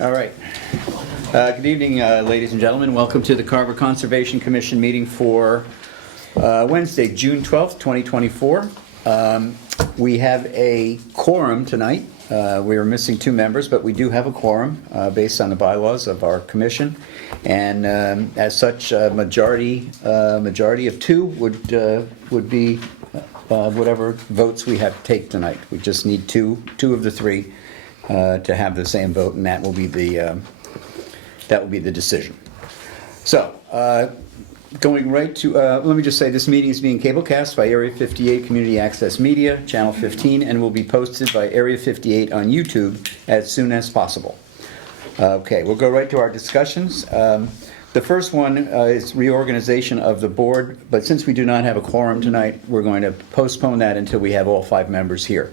All right. Good evening, ladies and gentlemen. Welcome to the Carver Conservation Commission meeting for Wednesday, June 12th, 2024. We have a quorum tonight. We are missing 2 members, but we do have a quorum based on the bylaws of our commission. And as such, majority of 2 would be whatever votes we have to take tonight. We just need two of the 3 to have the same vote, and that will be the decision. So, going right to, let me just say this meeting is being cablecast by Area 58 Community Access Media, Channel 15, and will be posted by Area 58 on YouTube as soon as possible. Okay, we'll go right to our discussions. The first one is reorganization of the board, but since we do not have a quorum tonight, we're going to postpone that until we have all 5 members here.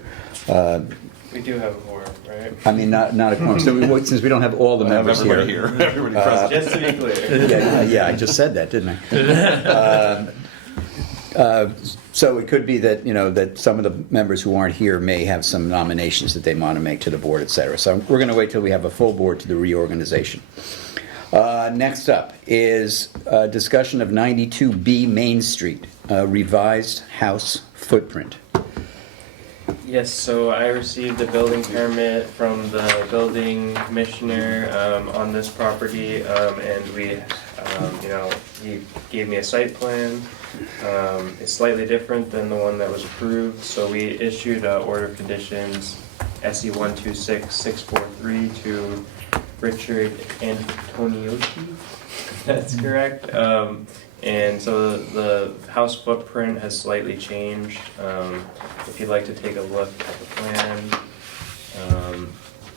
We do have a quorum, right? I mean, not a quorum. So since we don't have all the members here. Everybody present. Just to be clear. Yeah, I just said that, didn't I? So it could be that, that some of the members who aren't here may have some nominations that they want to make to the board, et cetera. So we're going to wait till we have a full board to the reorganization. Next up is discussion of 92B Main Street, revised house footprint. Yes, so I received a building permit from the building commissioner on this property, and we, he gave me a site plan. It's slightly different than the one that was approved, so we issued order of conditions SE 126643 to Richard Antoniotti, if that's correct. And so the house footprint has slightly changed. If you'd like to take a look at the plan,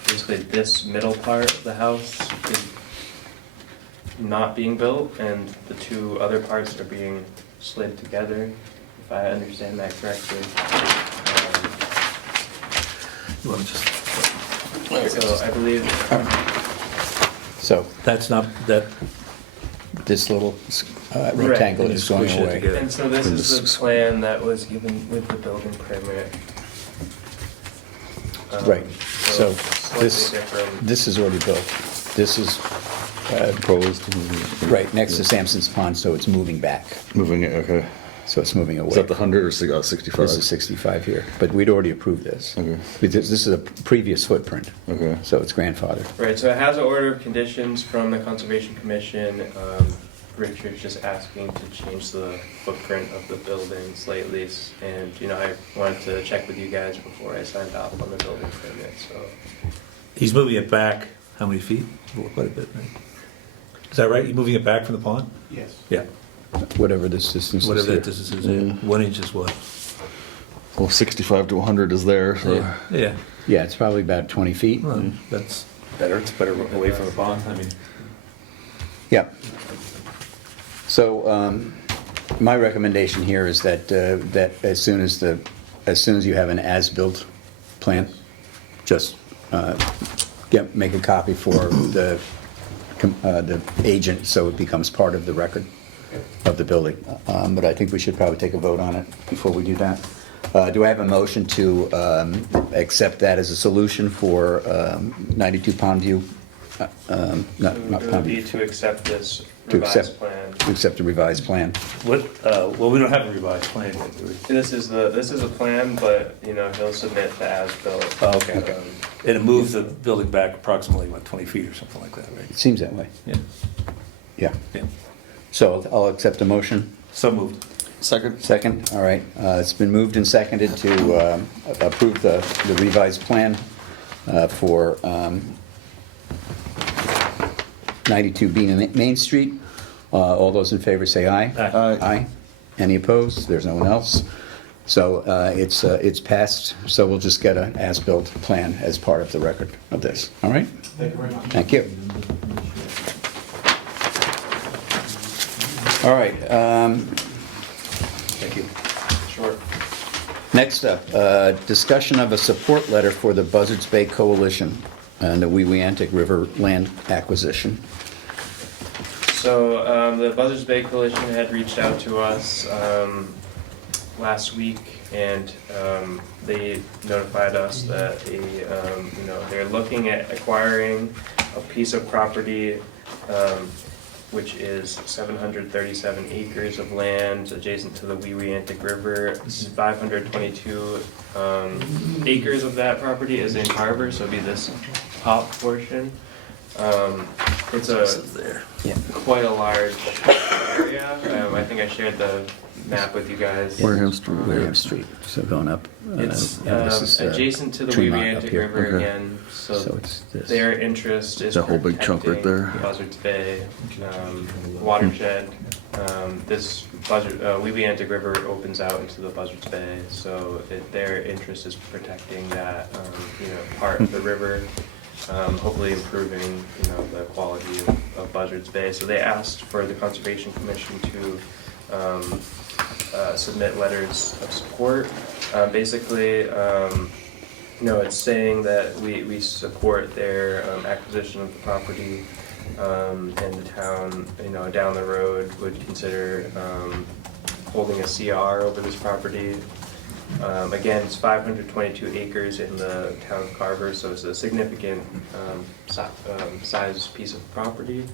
basically this middle part of the house is not being built, and the 2 other parts are being slid together, if I understand that correctly. You want to just... So I believe... So That's not, that... this little rectangle Right. is going Squish it away. together. And so this is the plan that was given with the building permit. Right. So slightly different. this is already built. This is Proposed. right next to Sampson's Pond, so it's moving back. Moving it, okay. So it's moving away. Is that the 100 or 65? This is 65 here, but we'd already approved this. Okay. This is a previous footprint, Okay. so it's grandfathered. Right, so it has an order of conditions from the Conservation Commission. Richard's just asking to change the footprint of the building slightly, and I wanted to check with you guys before I signed off on the building permit. So He's moving it back, how many feet? Well, quite a bit, right? Is that right? You're moving it back from the pond? yes. Yeah. Whatever this distance is Whatever here. that distance is, Yeah. 1 inch is what? Well, 65 to 100 is there, so. Yeah. Yeah. Yeah, it's probably about 20 feet. Well, that's better. It's better away from the pond. I mean, Yeah. So my recommendation here is that that as soon as you have an as-built plan, just make a copy for the agent so it becomes part of the record of the building. But I think we should probably take a vote on it before we do that. Do I have a motion to accept that as a solution for 92 Pondview? Not It would Pondview. be to accept this To revised plan. To accept the revised plan. what, well, we don't have a revised plan yet, do we? This is a plan, but he'll submit the as-built. Oh, okay. Okay. And it moves the building back approximately, 20 feet or something like that, right? It seems that way. Yeah. Yeah. Yeah. So I'll accept a motion. So moved. Second? Second, all right. It's been moved and seconded to approve the revised plan for 92 Bean Main Street. All those in favor say aye. Aye. Aye. Any opposed? There's no one else. So it's passed, so we'll just get an as-built plan as part of the record of this. All right? Thank you very much. Thank you. All right. Thank you. Sure. Next up, discussion of a support letter for the Buzzards Bay Coalition and the Weweantic River land acquisition. So the Buzzards Bay Coalition had reached out to us last week, and they notified us that they're looking at acquiring a piece of property, which is 737 acres of land adjacent to the Weweantic River. 522 acres of that property is in Carver, so it'd be this top portion. It's quite a large area. I think I shared the map with you guys. Wareham Street. Wareham Street, so going up. It's this is, adjacent to the Tremont up Weweantic here. River Okay. again, so So it's this. their interest is That whole big chunk right protecting there. Buzzards Bay, watershed. This Weweantic River opens out into the Buzzards Bay, so their interest is protecting that, part of the river, hopefully improving, the quality of Buzzards Bay. So they asked for the Conservation Commission to submit letters of support. Basically, it's saying that we support their acquisition of the property, and the town, down the road would consider holding a CR over this property. Again, it's 522 acres in the town of Carver, so it's a significant size piece of property.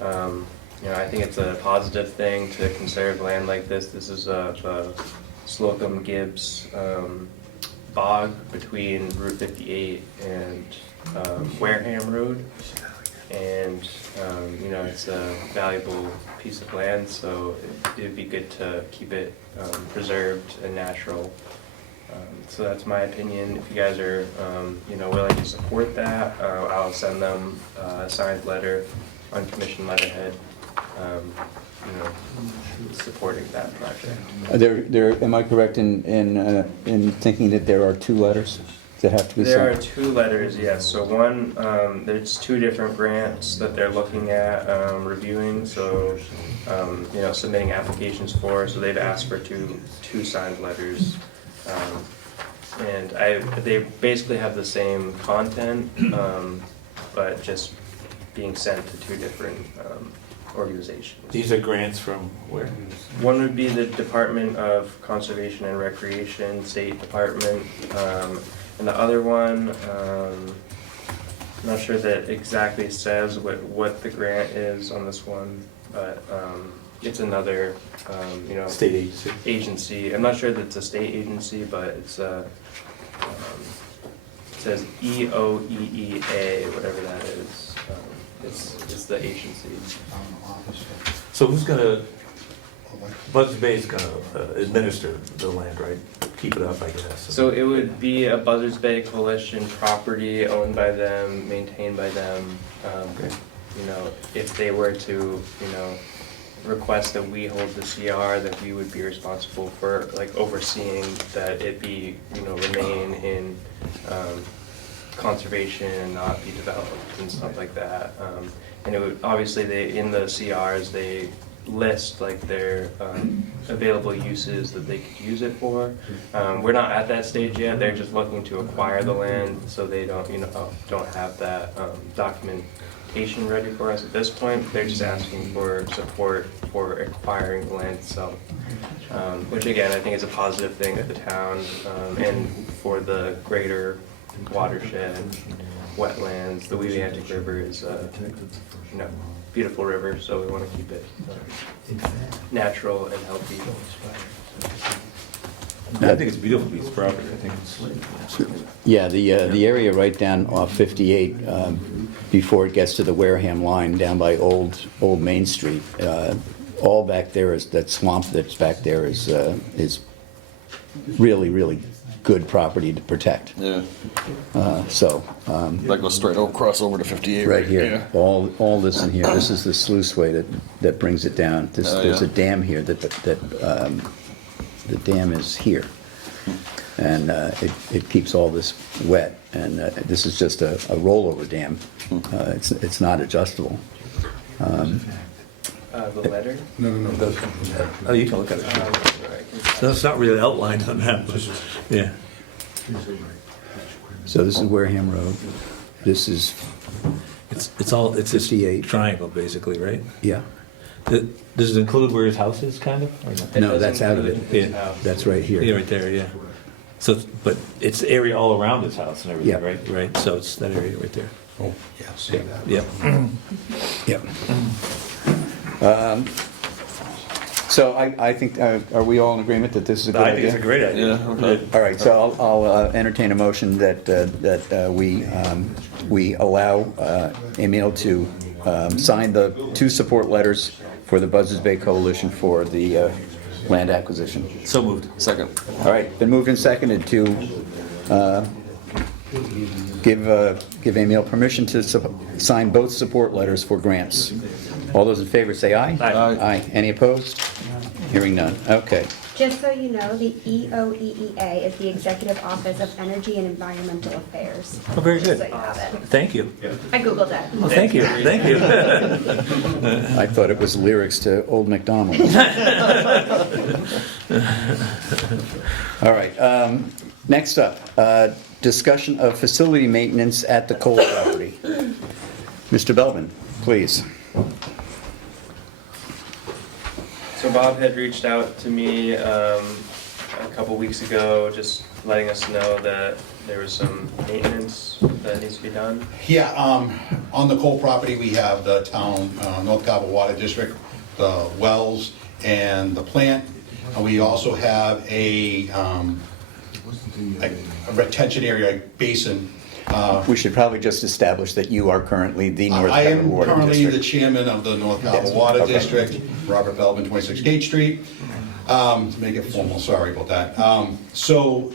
I think it's a positive thing to conserve land like this. This is the Slocum Gibbs bog between Route 58 and Wareham Road. And, it's a valuable piece of land, so it'd be good to keep it preserved and natural. So that's my opinion. If you guys are, willing to support that, I'll send them a signed letter, uncommissioned letterhead, supporting that project. Am I correct in thinking that there are 2 letters that have to be There are sent? 2 letters, yes. So one, there's 2 different grants that they're looking at reviewing, so, submitting applications for. So they've asked for two signed letters. And they basically have the same content, but just being sent to 2 different organizations. These are grants from where? One would be the Department of Conservation and Recreation, State Department, and the other one, I'm not sure that exactly says what the grant is on this one, but it's another, State agency. agency. I'm not sure that it's a state agency, but it's it says EOEEA, whatever that is. It's the agency. So who's gonna, Buzzards Bay is gonna administer the land, right? Keep it up, I guess. So it would be a Buzzards Bay Coalition property owned by them, maintained by them. Okay. If they were to, request that we hold the CR, that we would be responsible for overseeing that it be, remain in conservation and not be developed and stuff like that. And it would, obviously, in the CRs, they list their available uses that they could use it for. We're not at that stage yet. They're just looking to acquire the land, so they don't have that documentation ready for us at this point. They're just asking for support for acquiring the land itself, which again I think is a positive thing at the town and for the greater watershed, wetlands. The Weweantic River is beautiful river, so we want to keep it natural and healthy. I think it's a beautiful piece of property. I think it's. Yeah, the area right down off 58, before it gets to the Wareham line, down by Old Main Street, all back there is, that swamp that's back there is really, really good property to protect. Yeah. That That goes straight across over to 58. right here, Yeah. all this in here, this is the sluiceway that brings it down. There's a Yeah. dam here that the dam is here. And it keeps all this wet, and this is just a rollover dam. It's not adjustable. The letter? Oh, you can look at it. Sorry, So it's not really outlined on that, but, yeah. So this is Wareham Road. This is, It's this 58. triangle, basically, right? yeah, Does it include where his house is, kind of? Or not? It No, does that's out of include it. his Yeah. house. that's right Yeah, here. right there, yeah. So, but it's the area all around his house and everything, Yeah. right? Right, so it's that area right there. Oh, yeah, see that. Yep. Yep. So I think, are we all in agreement that this is a good I idea? think it's a great idea. All right, so I'll entertain a motion that we allow Emil to sign the 2 support letters for the Buzzards Bay Coalition for the land acquisition. So moved. Second. All right, been moved and seconded to give Emil permission to sign both support letters for grants. All those in favor say aye. Aye. Aye. Any opposed? Hearing none. Okay. Just so you know, the EOEEA is the Executive Office of Energy and Environmental Affairs. Oh, very Just good. so you have it. Thank you. I Googled it. Well, thank you. Thank you. I thought it was lyrics to Old MacDonald. All right, next up, discussion of facility maintenance at the coal property. Mr. Belvin, please. So Bob had reached out to me a couple weeks ago, just letting us know that there was some maintenance that needs to be done. Yeah, on the coal property, we have the town, North Carver Water District, the wells, and the plant. And we also have a retention area, a basin. We should probably just establish that you are currently the North I Carver am Water currently the District. chairman of the North Carver Yes, Water okay. District, Robert Belvin, 26 Gate Street. To make it formal, sorry about that. So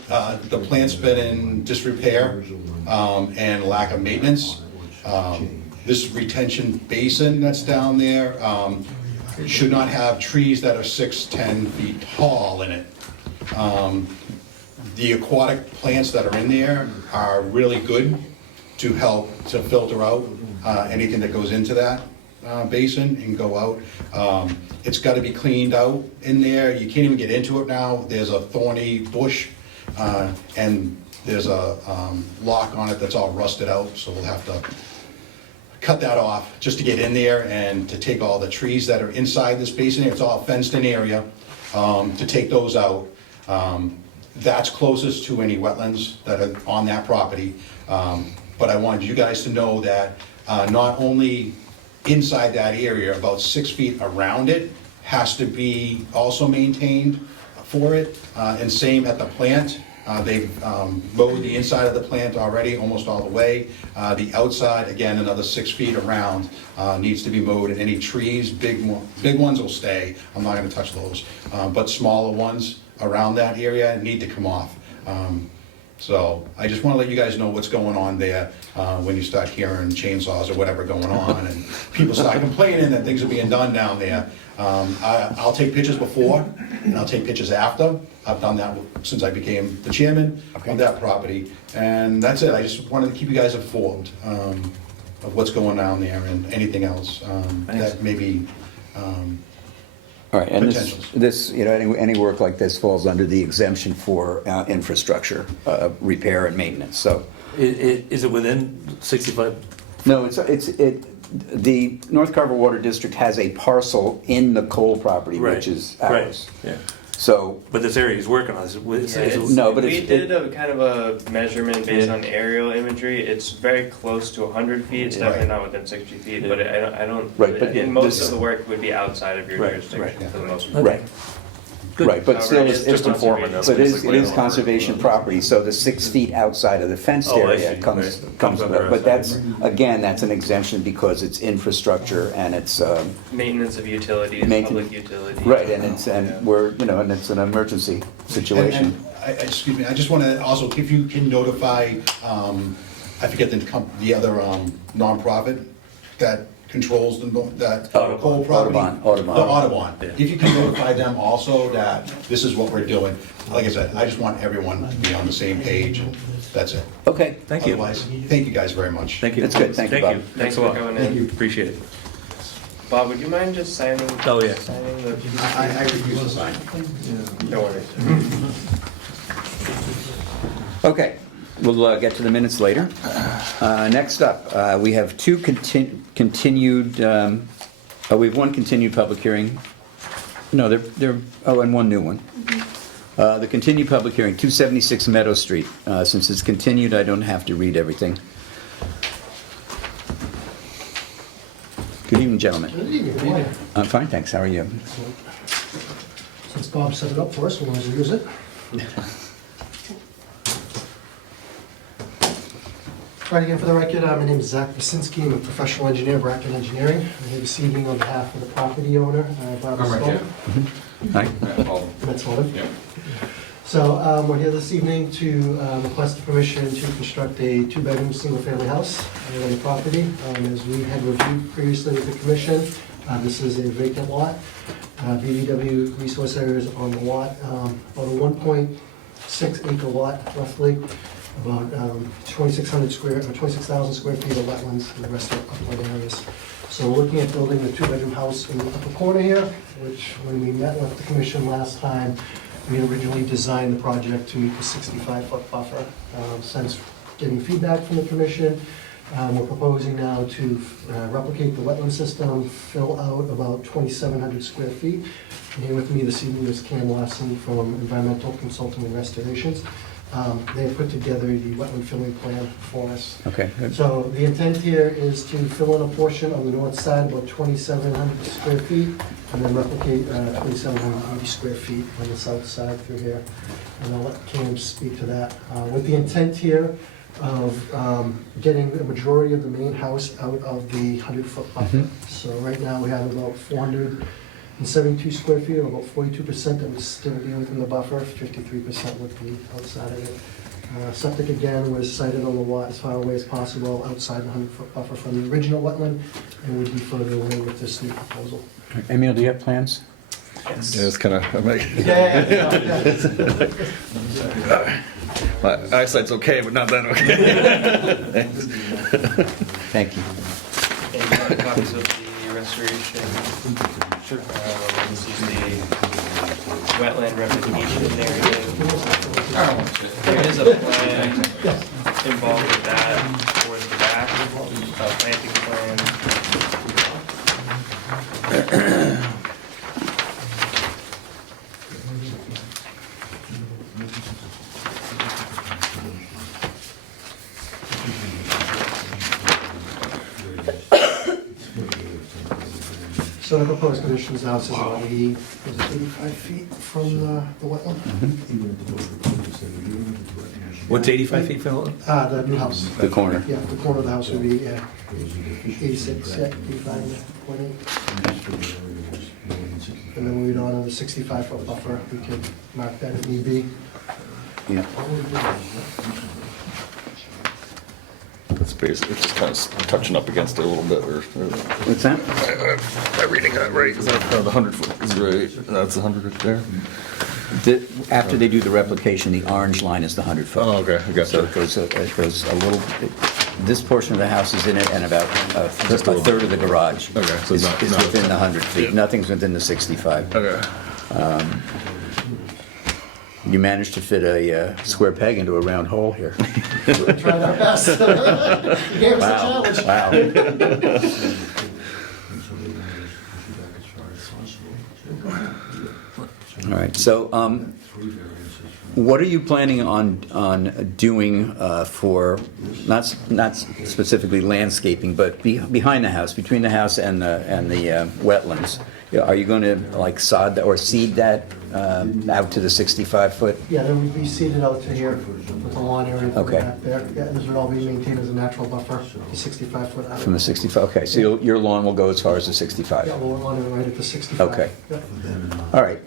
the plant's been in disrepair and lack of maintenance. This retention basin that's down there should not have trees that are 10 feet tall in it. The aquatic plants that are in there are really good to help to filter out anything that goes into that basin and go out. It's got to be cleaned out in there. You can't even get into it now. There's a thorny bush and there's a lock on it that's all rusted out, so we'll have to cut that off just to get in there and to take all the trees that are inside this basin. It's all fenced in area, to take those out. That's closest to any wetlands that are on that property. But I wanted you guys to know that not only inside that area, about 6 feet around it has to be also maintained for it. And same at the plant. They've mowed the inside of the plant already, almost all the way. The outside, again, another 6 feet around, needs to be mowed. And any trees, big ones will stay. I'm not gonna touch those. But smaller ones around that area need to come off. So I just want to let you guys know what's going on there when you start hearing chainsaws or whatever going on and people start complaining that things are being done down there. I'll take pictures before and I'll take pictures after. I've done that since I became the chairman of that property. And that's it. I just wanted to keep you guys informed of what's going on there and anything else that may be All right, and potentials. this, you know, any work like this falls under the exemption for infrastructure, repair and maintenance, so. Is it within 65? No, the North Carver Water District has a parcel in the coal property, which is ours. Yeah. So, But this area he's working on is No, but we it's- did a kind of a measurement based on aerial imagery. It's very close to 100 feet. It's definitely not within 60 feet, but I don't. Right, but and most this- of the work would be outside of your Right, jurisdiction right. for the most part. right, Good. right, but still, However, it is it's conservation. but it is conservation property, so the 6 feet outside of the fenced Oh, I area see, comes, right. comes, Comes under but us. that's, again, that's an exemption because it's infrastructure and it's, Maintenance of utilities, Maintenance- public utilities. right, and it's, Yeah. and we're, you know, and it's an emergency situation. And excuse me, I just want to also, if you can notify, I forget the other nonprofit that controls that coal property. Audubon. The Audubon. If you can notify them also that this is what we're doing. Like I said, I just want everyone to be on the same page, and that's it. Okay, Thank you. Otherwise, thank you guys very much. Thank you. That's good. Thank you, Bob. Thanks a for lot. coming in. Appreciate it. Bob, would you mind just signing? Oh, yeah. Signing the. I refuse to sign. Don't worry. Okay, we'll get to the minutes later. Next up, we have two continued, we have one continued public hearing. No, and one new one. The continued public hearing, 276 Meadow Street. Since it's continued, I don't have to read everything. evening, gentlemen. Good evening, how are you? I'm fine, thanks. How are you? Since Bob set it up for us, we want to use it. Right, again, for the record, my name is Zach Basinski. I'm a professional engineer, Bracken Engineering. I'm here this evening on behalf of the property owner, Barbara Stone. Hi. Matt Sullivan. So we're here this evening to request permission to construct a two-bedroom, single-family house on the property. As we had reviewed previously with the commission, this is a vacant lot. BVW resource areas on the lot, about a 1.6 acre lot roughly, about 2,600 square, or 26,000 square feet of wetlands and the rest are upland areas. So we're looking at building a two-bedroom house in the upper corner here, which when we met with the commission last time, we had originally designed the project to meet the 65-foot buffer. Since getting feedback from the commission, we're proposing now to replicate the wetland system, fill out about 2,700 square feet. And here with me this evening is Cam Larson from Environmental Consulting and Restorations. They have put together the wetland filling plan for us. Okay, good. So the intent here is to fill in a portion on the north side, about 2,700 square feet, and then replicate 2,780 square feet on the south side through here. And I'll let Cam speak to that. With the intent here of getting the majority of the main house out of the 100-foot buffer. So right now we have about 472 square feet, or about 42% that would still be within the buffer, 53% would be outside of it. Septic again was sited on the lot as far away as possible outside the 100-foot buffer from the original wetland, and would be further away with this new proposal. Emil, do you have plans? Yes. Yeah, it's kind of, Yeah. my eyesight's okay, but not that okay. Thank you. And you have copies of the restoration. Sure. This is the wetland replication narrative. There is a plan involved with that towards the back, planting plan. So the proposed conditions house is about 85 feet from the wetland. What's 85 feet from the The new house. The corner. Yeah, the corner of the house would be 86, yeah, 85.8. And then we'd on the 65-foot buffer, we could mark that if need be. Yeah. That's basically just kind of touching up against it a little bit, or What's that? am I reading that right? Is that the 100-foot is right? That's the 100 right there? After they do the replication, the orange line is the 100-foot. Oh, okay, I got So that. it goes a little, this portion of the house is in it, and about a third of the garage Okay, so is not- within the 100 feet. Yeah. Nothing's within the 65. Okay. You managed to fit a square peg into a round hole here. Tried our best. You gave us a challenge. Wow. All right, so what are you planning on doing for, not specifically landscaping, but behind the house, between the house and the wetlands? Are you going to like sod or seed that out to the 65-foot? Yeah, then we'd be seated out to here with the lawn area Okay. back there. Yeah, this would all be maintained as a natural buffer, the 65-foot out. From the 65, okay, so your lawn will go as far as the 65? Yeah, we'll lawn it right at the 65. Okay. Yeah. All right,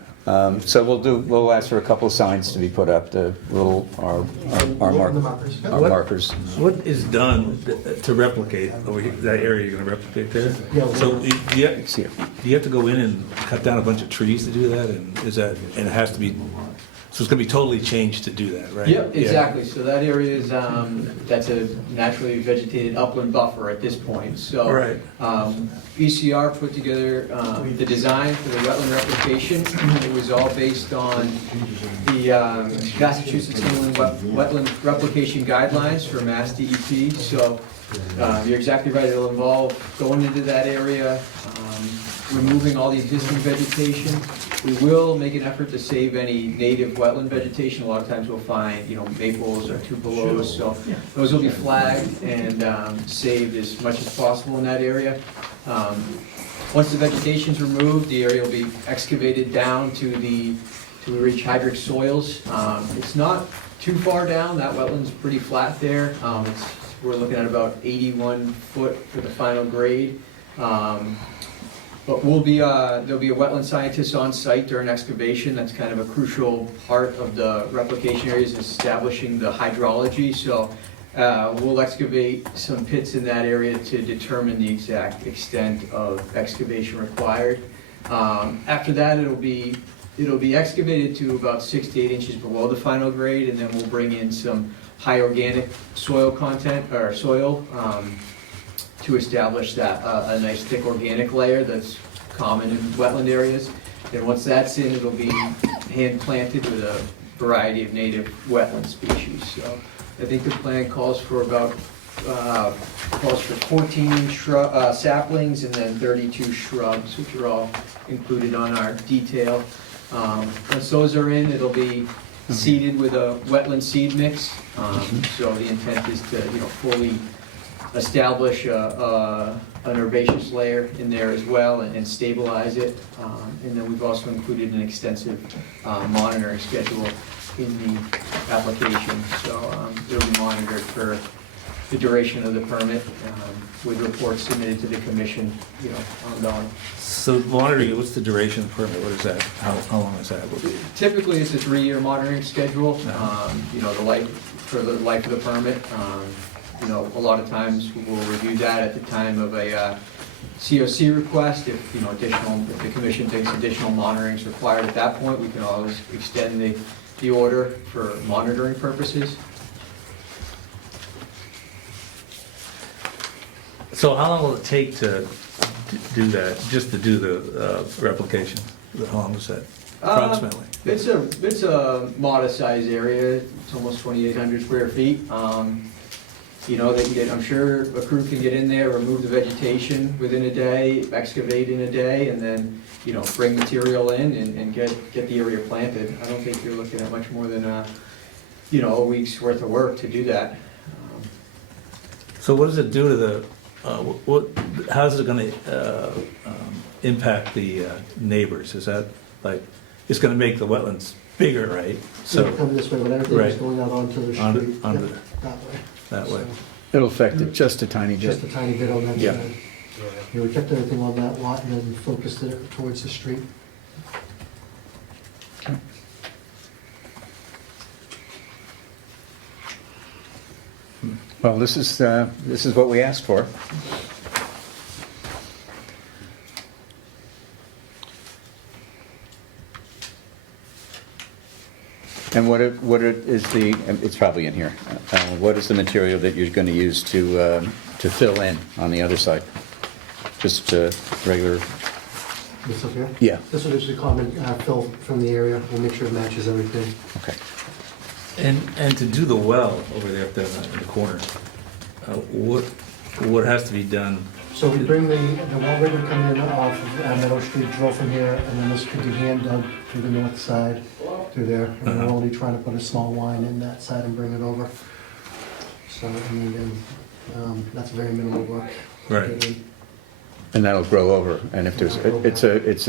so we'll ask for a couple of signs to be put up, the little, our The markers. Yeah. markers. What is done to replicate over here, that area you're gonna replicate there? Yeah, So It's here. do you have to go in and cut down a bunch of trees to do that? And and it has to be, so it's gonna be totally changed to do that, right? Yep, Yeah. exactly. So that area is, that's a naturally vegetated upland buffer at this point. So Right. ECR put together the design for the wetland replication. It was all based on the Massachusetts Inland Wetland Replication Guidelines for Mass DEP. So you're exactly right, it'll involve going into that area, removing all the existing vegetation. We will make an effort to save any native wetland vegetation. A lot of times we'll find, maples or tupelos, so those will be flagged and saved as much as possible in that area. Once the vegetation's removed, the area will be excavated down to reach hydric soils. It's not too far down, that wetland's pretty flat there. We're looking at about 81 foot for the final grade. But there'll be a wetland scientist on site during excavation. That's kind of a crucial part of the replication area, is establishing the hydrology. So we'll excavate some pits in that area to determine the exact extent of excavation required. After that, it'll be excavated to about 6 to 8 inches below the final grade, and then we'll bring in some high organic soil content, or soil, to establish that, a nice thick organic layer that's common in wetland areas. And once that's in, it'll be hand planted with a variety of native wetland species. So I think the plan calls for 14 saplings and then 32 shrubs, which are all included on our detail. Once those are in, it'll be seeded with a wetland seed mix. So the intent is to, fully establish an herbaceous layer in there as well and stabilize it. And then we've also included an extensive monitoring schedule in the application. So it'll be monitored for the duration of the permit, with reports submitted to the commission, ongoing. So monitoring, what's the duration of the permit? What is that? How long is that? Typically, it's a 3-year monitoring schedule, the life of the permit. A lot of times we'll review that at the time of a COC request. If the commission thinks additional monitoring is required at that point, we can always extend the order for monitoring purposes. So how long will it take to do that, just to do the replication? How long is that approximately? It's a modest size area. It's almost 2,800 square feet. I'm sure a crew can get in there, remove the vegetation within a day, excavate in a day, and then, bring material in and get the area planted. I don't think you're looking at much more than a week's worth of work to do that. So what does it do to the, how's it gonna impact the neighbors? Is that it's gonna make the wetlands bigger, right? So come this way, but everything is Right. going out onto the On- street. onto Yep, that way. that way. So, It'll affect it just a tiny bit. just a tiny bit on that Yeah. side. We kept everything on that lot and then focused it towards the street. Well, this is what we asked for. And it's probably in here. What is the material that you're going to use to fill in on the other side? Just regular, This up here? yeah, This one is the common fill from the area. We'll make sure it matches everything. okay. And to do the well over there in the corner, what has to be done? So we bring the well rig would come in off of Meadow Street, drill from here, and then this could be hand dug through the north side, through there. And we're only trying to put a small line in that side and bring it over. So, and then, that's very minimal work. Right. And that'll grow over, and if it's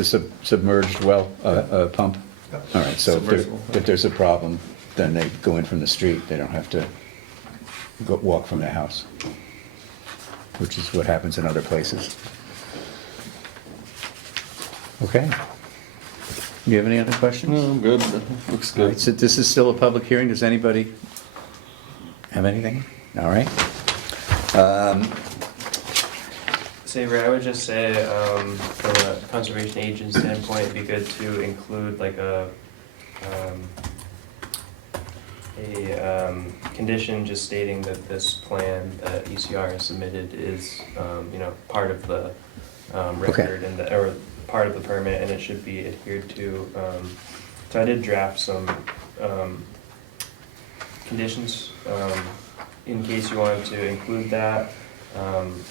a submerged well, pump? All right, so Submersible. if there's a problem, then they go in from the street, they don't have to walk from their house, which is what happens in other places. Okay. Do you have any other questions? No, I'm good. Looks All right, good. so this is still a public hearing, does anybody have anything? All right. Saber, I would just say, from a conservation agent standpoint, it'd be good to include like a condition just stating that this plan that ECR has submitted is, part of the record and or part of the permit, and it should be adhered to. So I did draft some conditions in case you wanted to include that.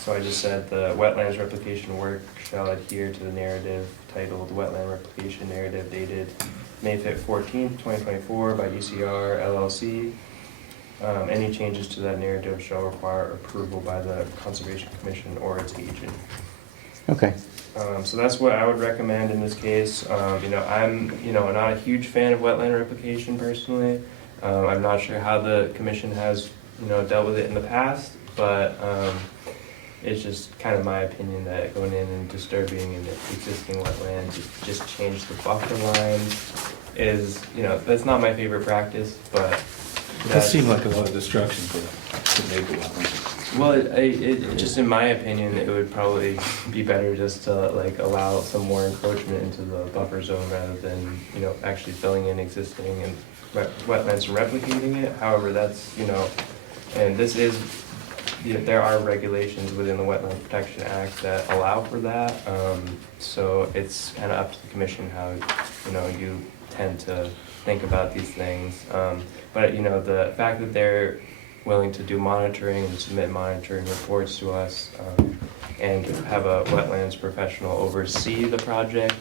So I just said the wetlands replication work shall adhere to the narrative titled Wetland Replication Narrative dated May 14th, 2024 by ECR LLC. Any changes to that narrative shall require approval by the Conservation Commission or its agent. Okay, So that's what I would recommend in this case. I'm, not a huge fan of wetland replication personally. I'm not sure how the commission has, dealt with it in the past, but it's just kind of my opinion that going in and disturbing an existing wetland to just change the buffer lines is, that's not my favorite practice, but It does seem like a lot of destruction for the neighbor wetland. well, it just in my opinion, it would probably be better just to like allow some more encroachment into the buffer zone rather than, actually filling in existing and wetlands and replicating it. However, that's, and this is, there are regulations within the Wetland Protection Act that allow for that. So it's kind of up to the commission how, you tend to think about these things. But, the fact that they're willing to do monitoring and submit monitoring reports to us, and have a wetlands professional oversee the project,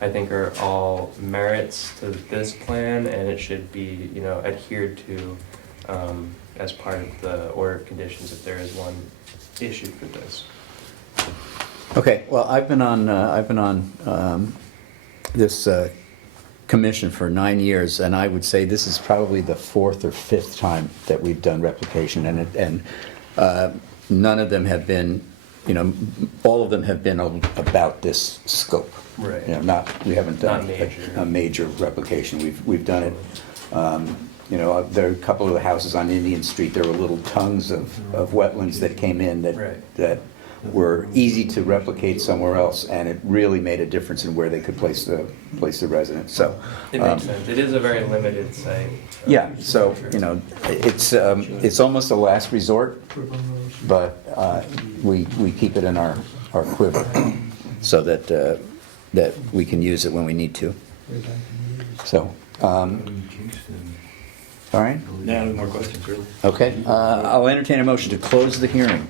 I think are all merits to this plan, and it should be, adhered to as part of the order of conditions if there is one issued for this. Okay, well, I've been on this commission for 9 years, and I would say this is probably the 4th or 5th time that we've done replication, and none of them have been, all of them have been about this scope. Right. We haven't done Not major. a major replication. We've done it. There are a couple of the houses on Indian Street. There were little tongues of wetlands that came in that were easy to replicate somewhere else, and it really made a difference in where they could place the residents. So It makes sense. It is a very limited site. yeah, so it's almost a last resort, but we keep it in our quiver so that we can use it when we need to. So. All right. Now, no more questions, really. Okay. I'll entertain a motion to close the hearing.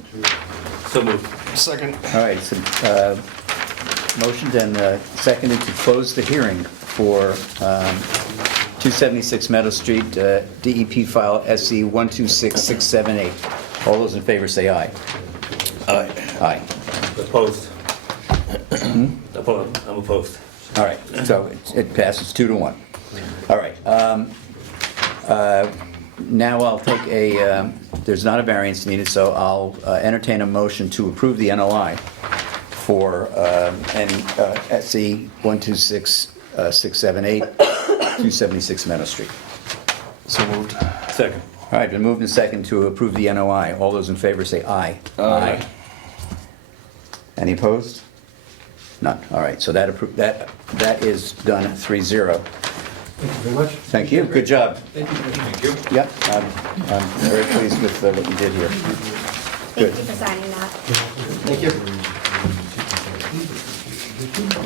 So moved. Second. All right, so, motioned and seconded to close the hearing for 276 Meadow Street, DEP file SE 126678. All those in favor say aye. Aye. Aye. Opposed. Opposed. I'm opposed. All right, so it passes 2-1. All right. Now I'll take there's not a variance needed, so I'll entertain a motion to approve the NOI for SE 126678, 276 Meadow Street. So moved. Second. All right, been moved and second to approve the NOI. All those in favor say aye. Aye. Any opposed? None. All right, so that is done 3-0. Thank you very much. Thank you, good job. Thank you. Thank you. Yep, I'm very pleased with what you did here. Thank you for signing that. Thank you.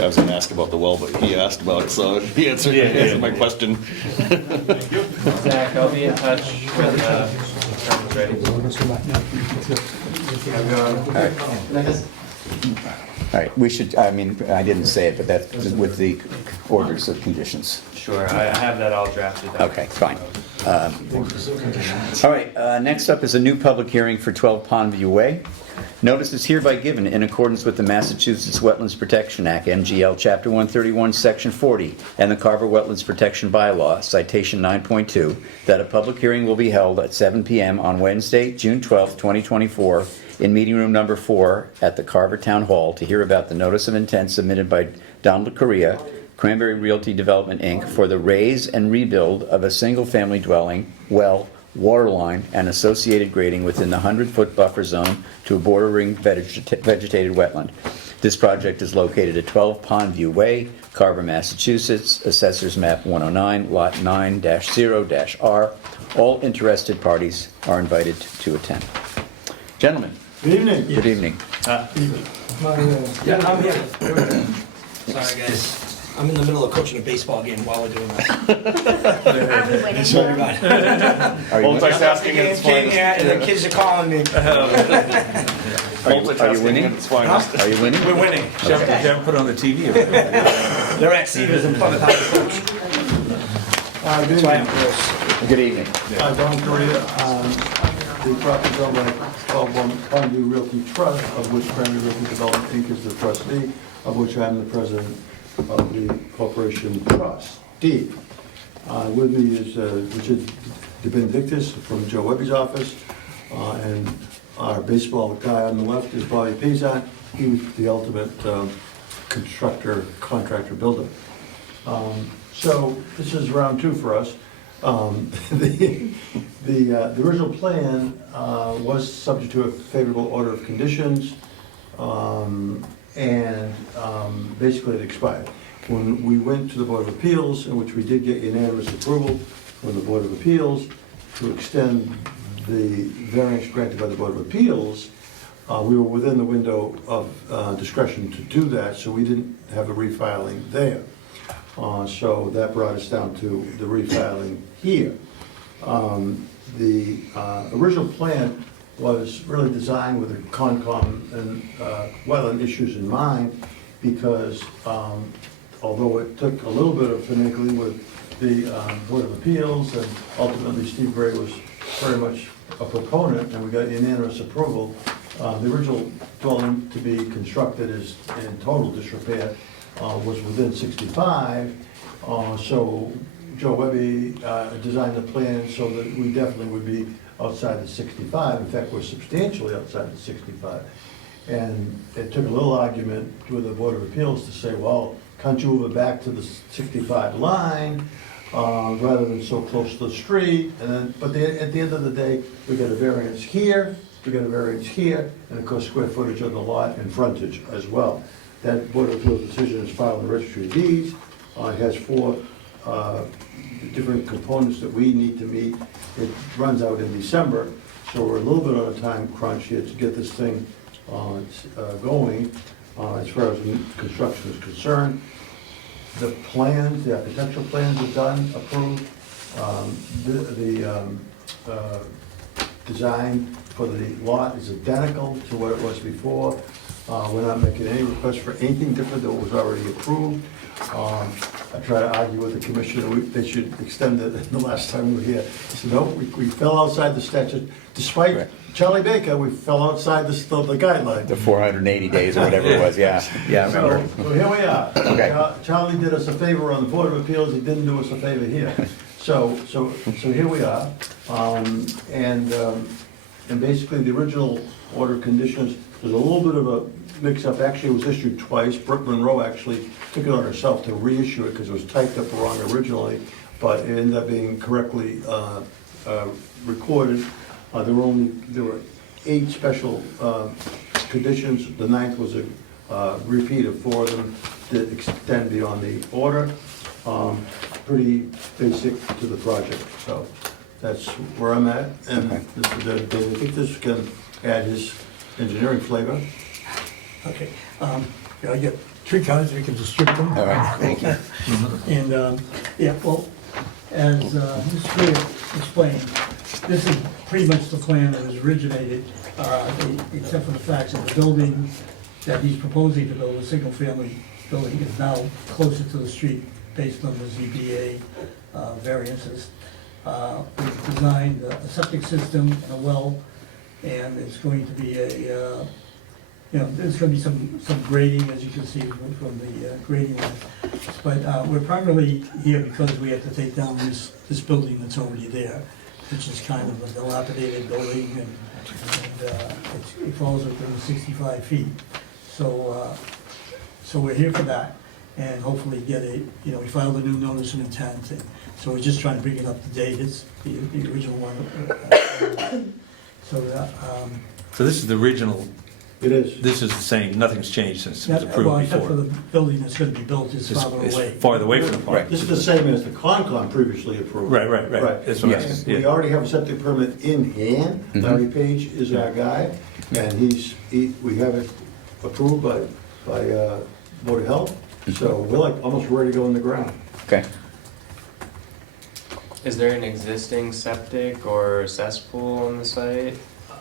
I was gonna ask about the well, but he asked about it, so he answered my question. Zach, I'll be in touch when it's ready. All right, we should, I didn't say it, but that's with the orders of conditions. Sure, I have that all drafted out. Okay, fine. All right, next up is a new public hearing for 12 Pondview Way. Notice is hereby given in accordance with the Massachusetts Wetlands Protection Act, MGL Chapter 131, Section 40, and the Carver Wetlands Protection Bylaw, Citation 9.2, that a public hearing will be held at 7 p.m. on Wednesday, June 12, 2024, in meeting room number 4 at the Carver Town Hall to hear about the notice of intent submitted by Donald Correa, Cranberry Realty Development, Inc., for the raise and rebuild of a single-family dwelling, well, water line, and associated grading within the 100-foot buffer zone to a bordering vegetated wetland. This project is located at 12 Pondview Way, Carver, Massachusetts, Assessors Map 109, Lot 9-0-R. All interested parties are invited to attend. Gentlemen. Good evening. Good evening. Yeah, I'm here. Sorry, guys. I'm in the middle of coaching a baseball game while we're doing that. Are we winning? Sorry about it. Are you winning? Multitasking at its Came finest. here and the kids are calling me. Are you winning? at its finest. Are you winning? We're winning. You haven't put it on the TV. They're at Severs in Plymouth House Coach. That's why I'm close. Good evening. Don Correa, the property owned by 12 Pondview Realty Trust, of which Cranberry Realty Development Inc. is the trustee. of which I'm the president of the corporation trustee. With me is Richard DeBenedictis from Joe Webby's office, and our baseball guy on the left is Bobby Pizan. He was the ultimate constructor, contractor, builder. So this is round two for us. The original plan was subject to a favorable order of conditions, and basically it expired. When we went to the Board of Appeals, in which we did get unanimous approval from the Board of Appeals to extend the variance granted by the Board of Appeals, we were within the window of discretion to do that, so we didn't have a refiling there. So that brought us down to the refiling here. The original plan was really designed with the Concom and wetland issues in mind, because although it took a little bit of finagling with the Board of Appeals, and ultimately Steve Gray was very much a proponent, and we got unanimous approval, the original dwelling to be constructed is in total disrepair, was within 65, so Joe Webby designed the plan so that we definitely would be outside the 65. In fact, we're substantially outside the 65. And it took a little argument with the Board of Appeals to say, well, can't you move it back to the 65 line rather than so close to the street? And then, but at the end of the day, we got a variance here, we got a variance here, and of course, square footage of the lot and frontage as well. That Board of Appeals decision is filed in the Registry of Deeds. It has 4 different components that we need to meet. It runs out in December, so we're a little bit on a time crunch here to get this thing going as far as construction is concerned. The plans, the architectural plans are done, approved. The design for the lot is identical to what it was before. We're not making any requests for anything different than what was already approved. I try to argue with the commissioner, they should extend it the last time we were here. He said, no, we fell outside the statute. Despite Charlie Baker, we fell outside the guideline. The 480 days or whatever it was, yeah, I remember. So here we are. Okay. Charlie did us a favor on the Board of Appeals, he didn't do us a favor here. So here we are. And basically, the original order of conditions, there's a little bit of a mix-up. Actually, it was issued twice. Brooke Monroe actually took it on herself to reissue it because it was typed up wrong originally, but it ended up being correctly recorded. There were 8 special conditions. The 9th was a repeat of 4 of them that extend beyond the order. Pretty basic to the project, so that's where I'm at. And Mr. Benedictus can add his engineering flavor. Okay, I get 3 cards, we can distribute them. All right, thank you. And, yeah, well, as Mr. Greer explained, this is pretty much the plan that was originated, except for the fact that the building that he's proposing to build, a single-family building, is now closer to the street based on the ZBA variances. We've designed a septic system and a well, and it's going to be there's going to be some grading, as you can see from the grading line. But we're primarily here because we have to take down this building that's already there, which is kind of a dilapidated building, and it falls within 65 feet. So we're here for that, and hopefully get we filed a new notice of intent, and so we're just trying to bring it up to date. It's the original one. So this is the original, It is. this is the same, nothing's changed since it was approved well, except for before. the building that's going to be built is farther It's away. farther away from the park. This is the same as the Concom previously approved. Right. That's what I was asking, We yeah. already have a septic permit in hand. Larry Page is our guy, and we have it approved by Board of Health, so we're like almost ready to go in the ground. Okay. Is there an existing septic or cesspool on the site?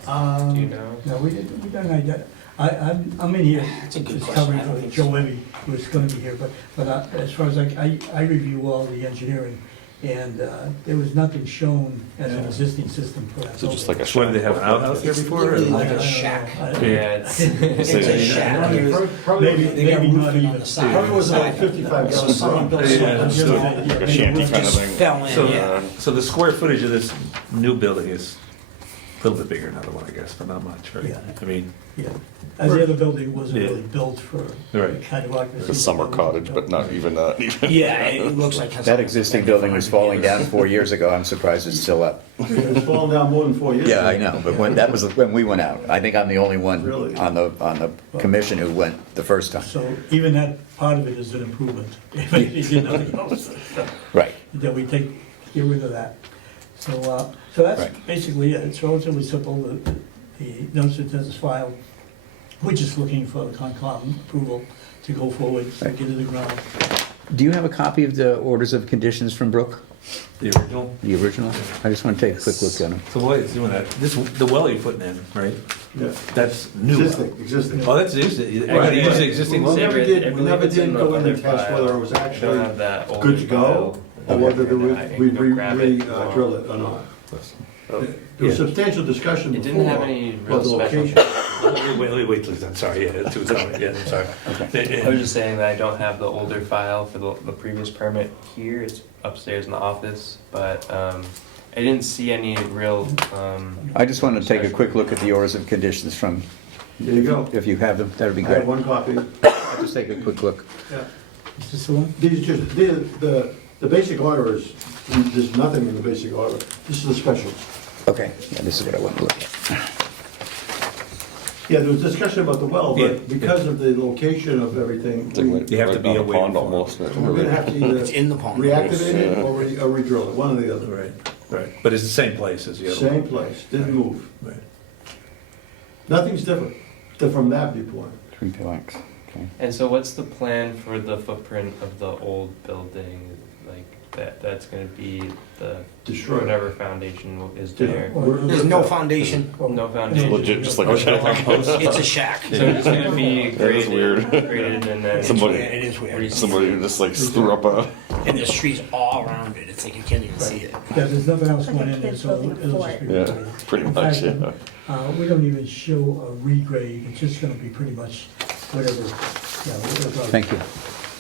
Do you know? No, we don't identify. I'm in here, it's just question. covering I don't for think Joe Webby, who's going to be here, but as far as I review all the engineering, And there was nothing shown as an existing system for that So just like building. a What, did they have an outhouse there before? or- Literally I like don't a know. shack. Yeah, it's It's a shack. Maybe, They got maybe not roofing on even. the side. Probably was about 55 So gallons. someone built Yeah, something. yeah, like a shanty kind of Just thing. fell in, So, yeah. so the square footage of this new building is a little bit bigger than the other one, I guess, but not much, right? Yeah. I mean, Yeah, as the other building wasn't Yeah. really built for Right. the kind of occupancy. Like a summer cottage, but not even that. Yeah, it looks like. That existing building was falling down 4 years ago. I'm surprised it's still up. It's fallen down more than 4 years. Yeah, I ago. know, but that was when we went out. I think I'm the only one Really? on the commission who went the first time. So even that part of it is an improvement, if you did nothing else. Right. That we get rid of that. So that's Right. basically it. It's relatively simple. The notice of intent is filed. We're just looking for the Concom approval to go forward, Right. get to the ground. Do you have a copy of the orders of conditions from Brooke, the original. the original? I just want to take a quick look at them. So why is doing that? This, the well you're putting in, right? Yeah. That's new. Existing. Oh, that's existing. You're gonna use the existing We well? never I did, we believe never it's in did the go in other and test file. whether it was I don't actually have that older good to go, file. or whether I can we'd go grab it. drill it or not. There was Yeah. substantial discussion It before. didn't have any real about the special. location. Wait, please, I'm sorry, yeah, it's too sorry, yeah, I'm sorry. I was just saying that I don't have the older file for the previous permit here. It's upstairs in the office, but I didn't see any real. I just wanted to take a quick look at the orders of conditions from, There you go. if you have them, that'd be I have great. one copy. I'll just take a quick look. Is this the one? These are just, the basic order is, there's nothing in the basic order. This is the specials. Okay, yeah, this is what I want to look at. Yeah, there was discussion about the well, Yeah. but because of the location of everything, It's like we- right- You have to right be on a away pond from- almost. we're gonna have to It's either in the pond. reactivate it or re-drill it, one or the other. Right, right, but it's the same place as the other one. Same place, didn't move. Right. Nothing's different, from that viewpoint. 3 blanks, okay. And so, what's the plan for the footprint of the old building? Like that's going to be the Destroyed. whatever foundation is Yeah. there. There's no foundation. No foundation. Legit, just like a shack. It's a shack. So it's going to be That is weird. graded and then. Somebody- It is weird. Somebody who just like threw up a. And there's trees all around it. It's like you can't even see it. Yeah, there's nothing else Like a going in there, kid's so building a it'll just be Yeah, regraded. pretty In much, fact, yeah. We don't even show a regrade, it's just gonna be pretty much whatever, whatever. Thank you.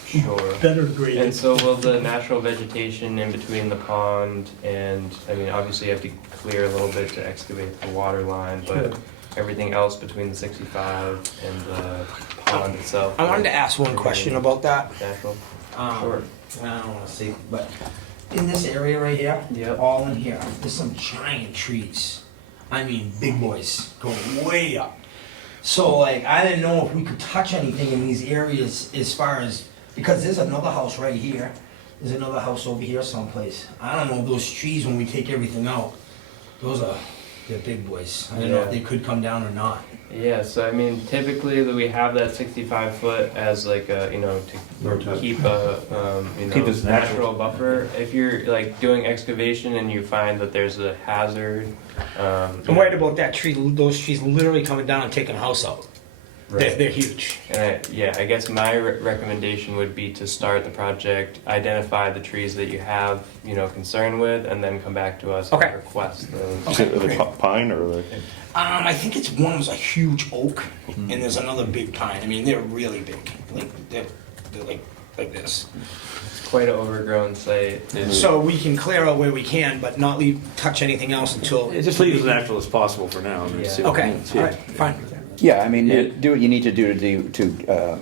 Sure. Better graded. And so will the natural vegetation in between the pond and, I mean, obviously you have to clear a little bit to excavate the water line, but Sure. everything else between the 65 and the pond itself? I wanted to ask one question about that. Natural? Um, Sure. I don't wanna say, but in this area right here, Yep. all in here, there's some giant trees. I mean, big boys, going way up. So like, I didn't know if we could touch anything in these areas as far as, because there's another house right here, there's another house over here someplace. I don't know, those trees, when we take everything out, they're big boys. I don't know if Yeah. they could come down or not. Yeah, so I mean, typically we have that 65 foot as like a, to keep a, Keep it natural buffer. If you're like doing excavation and you find that there's a hazard. I'm worried about that tree, those trees literally coming down and taking a house out. Right. They're huge. And I guess my recommendation would be to start the project, identify the trees that you have, concern with, and then come back to us Okay. and request those. Is it- are they pine or like? I think it's one was a huge oak, and there's another big pine. I mean, they're really big. Like they're like this. It's quite an overgrown site. So we can clear out where we can, but not touch anything else until. Just leave it as natural as possible for now. and see what Okay. happens. All right. Fine. Yeah, I mean, Yeah. do what you need to do to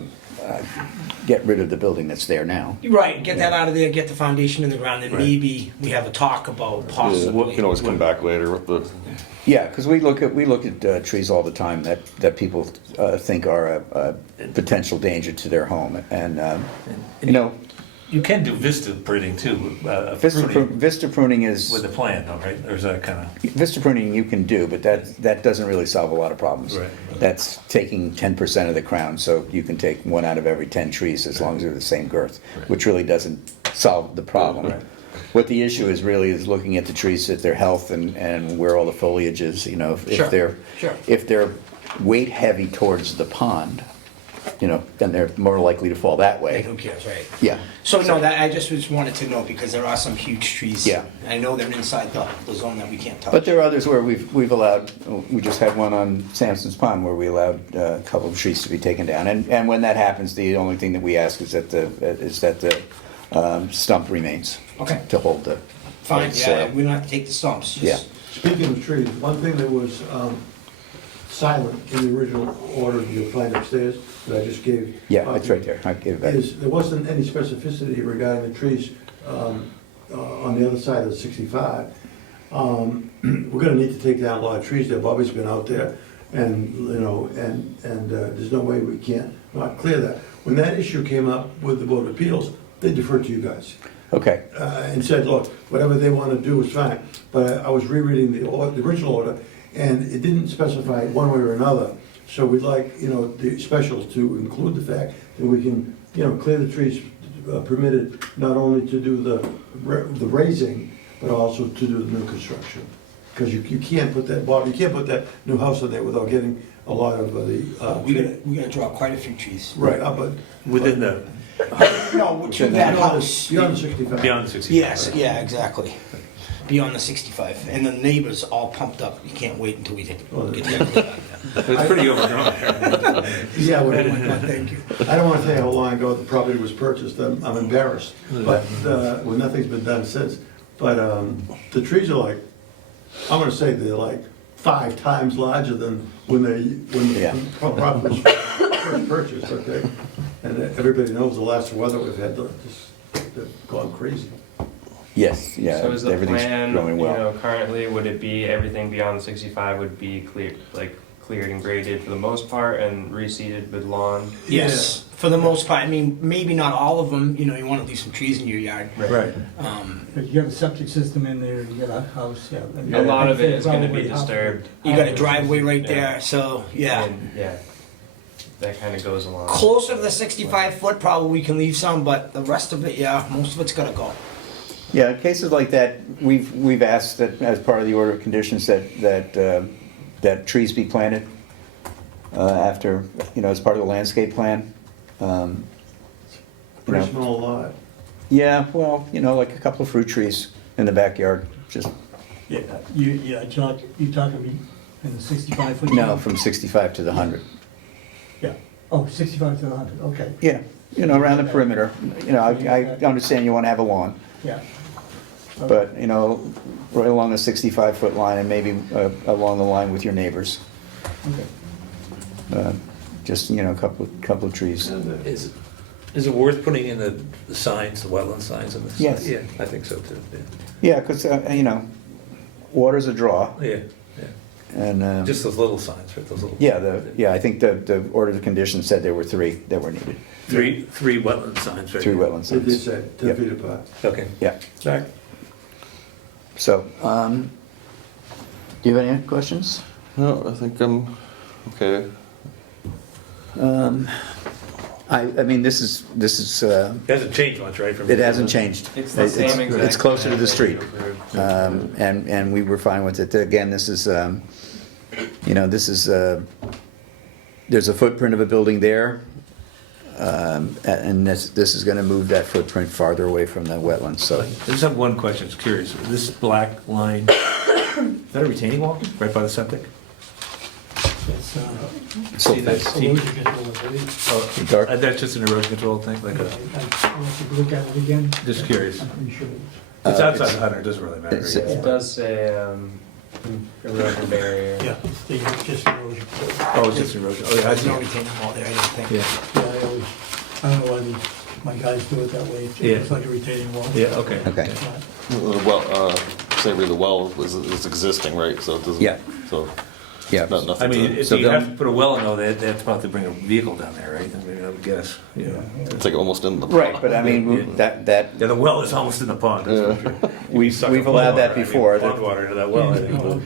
get rid of the building that's there now. Right. Get that out of there. Get the foundation in the ground, and Right. maybe we have a talk about Yeah, possibly. you can always come back later with the. Yeah, because we look at trees all the time that people think are a potential danger to their home, and You can do vista pruning too. vista pruning is With the plant, though, right? Or is that kind of? vista pruning you can do, but that doesn't really solve a lot of problems. Right. That's taking 10% of the crown, so you can take 1 out of every 10 trees as long as they're the same girth, Right. which really doesn't solve the problem. Right. What the issue is really is looking at the trees, at their health and where all the foliage is. Sure, sure. If they're weight heavy towards the pond, then they're more likely to fall that Like, way. who cares, right? Yeah. So no, that, I just wanted to know because there are some huge trees. Yeah. I know they're inside the zone that we can't touch. But there are others where we've allowed, we just had one on Sampson's Pond where we allowed a couple of trees to be taken down. And when that happens, the only thing that we ask is that the stump remains. Okay. To hold the. Fine, soil. yeah, we don't have to take the stumps, just. Yeah. Speaking of trees, one thing that was silent in the original order you'll find upstairs that I just gave. Yeah, it's right there. I gave it back. Is, there wasn't any specificity regarding the trees on the other side of the 65. We're gonna need to take down a lot of trees there. Bobby's been out there and, there's no way we can't not clear that. When that issue came up with the Board of Appeals, they deferred to you guys. Okay. And said, look, whatever they want to do is fine. But I was rereading the original order, and it didn't specify one way or another. So we'd like, the specials to include the fact that we can, clear the trees permitted not only to do the raising, but also to do the new construction. Because you can't put that, Bob, you can't put that new house in there without getting a lot of the. We gotta draw quite a few trees. Right, but. Within the, No, to that house. Beyond 65. beyond 65. Yes, yeah, exactly. Beyond the 65. And the neighbors all pumped up. You can't wait until we get that. It's pretty overgrown there. Yeah, well, Thank you. I don't want to tell you how long ago the property was purchased, I'm embarrassed, but, well, nothing's been done since. But the trees are like, I'm gonna say they're like 5 times larger than when Yeah. the property was first purchased, okay? And everybody knows the last weather we've had, they've gone crazy. Yes, yeah, So is the everything's plan, growing well. currently, would it be everything beyond the 65 would be cleared and graded for the most part and reseeded with lawn? Yes, for the most part. I mean, maybe not all of them. You want to leave some trees in your yard. Right. But you got a septic system in there, you got a house, yeah. and A lot of it I'd is say gonna be probably half of it. disturbed. You got a driveway right Yeah. there, so yeah. And, yeah, that kind of goes along. Closer to the 65 foot, probably we can leave some, but the rest of it, yeah, most of it's gotta go. Yeah, in cases like that, we've asked that as part of the order of conditions that trees be planted after, as part of the landscape plan. Pretty small lot. Yeah, well, like a couple of fruit trees in the backyard, just, Yeah, you talking in the 65 foot? no, from 65 to the 100. Yeah, oh, 65 to the 100, okay, Yeah, around the perimeter. I understand you want to have a lawn, yeah. but, right along the 65-foot line and maybe along the line with your neighbors. Okay. Just, a couple of trees. Is it worth putting in the signs, the wetland signs on this? Yes. Yeah, I think so too, Yeah, because, water's a draw, yeah. and, Just those little signs, right, those little. I think the order of conditions said there were 3 that were needed. Three wetland signs, right? 3 wetland They did signs. say 10 Yep. feet apart. Okay. Yeah, All right. so, do you have any questions? No, I think I'm okay. I mean, this is, It hasn't changed much, right? from- it hasn't changed. It's the same exact. It's closer to the plan street. that you approved. And we were fine with it. Again, this is, there's a footprint of a building there, and this is gonna move that footprint farther away from the wetlands, so. I just have one question, I'm curious. This black line, is that a retaining wall right by the septic? It's, So See that? erosion control, I believe. Oh, Dark. that's just an erosion control thing, like I'll a, have to look at it again. just curious. I'm pretty sure. It's outside the 100, it doesn't really matter. it's- It does say erosion barrier. Yeah, it's just erosion control. Oh, it's just erosion, oh, yeah, I There's see. no retaining wall there, I don't think. Yeah, I don't know why my guys do it that way, it's Yeah. like a retaining wall. yeah, okay. Okay. Well, say the well is existing, right? So it doesn't. Yeah. So Yeah, nothing. I mean, if So you they'll- have to put a well in, though, they have to probably bring a vehicle down there, right? I mean, I would guess, you know. it's like almost in the. right, but I mean, that, Yeah, the well is almost in the pond, that's for sure. we've allowed that before. Pond water into that well, I think. I don't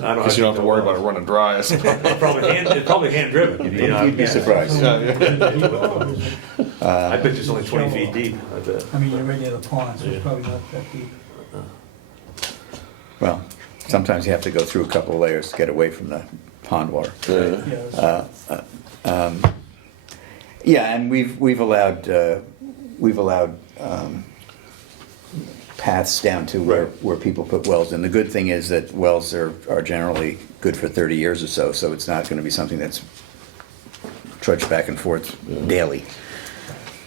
know Because you don't have to worry about it running dry. It's probably hand driven. You'd be surprised. I bet it's only 20 feet deep. I mean, you're right near the pond, so it's probably not that deep. Well, sometimes you have to go through a couple of layers to get away from the pond water. Yeah. Yeah, it's- Yeah, and we've allowed paths down to where people put wells. And the good thing is that wells are generally good for 30 years or so, so it's not gonna be something that's trudged back and forth daily.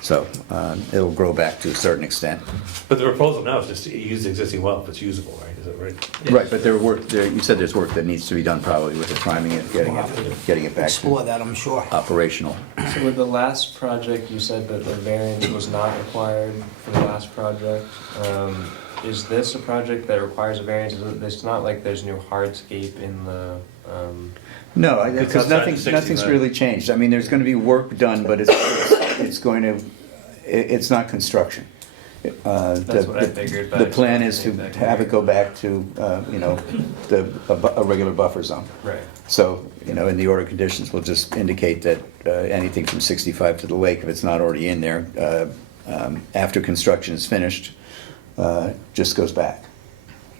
So, it'll grow back to a certain extent. But the proposal now is just to use the existing well if it's usable, right? Is that right? Right, but you said there's work that needs to be done probably with the priming it, getting it back Explore to that, I'm sure. operational. So with the last project, you said that the variance was not required for the last project. Is this a project that requires a variance? It's not like there's new hardscape in the, No, It's because outside the nothing's 65. really changed. I mean, there's gonna be work done, but it's not construction. That's what I figured, but The I plan just is to wanted to make that have it clear. go back to, a regular buffer zone. right. So, in the order of conditions, we'll just indicate that anything from 65 to the lake, if it's not already in there, after construction is finished, just goes back.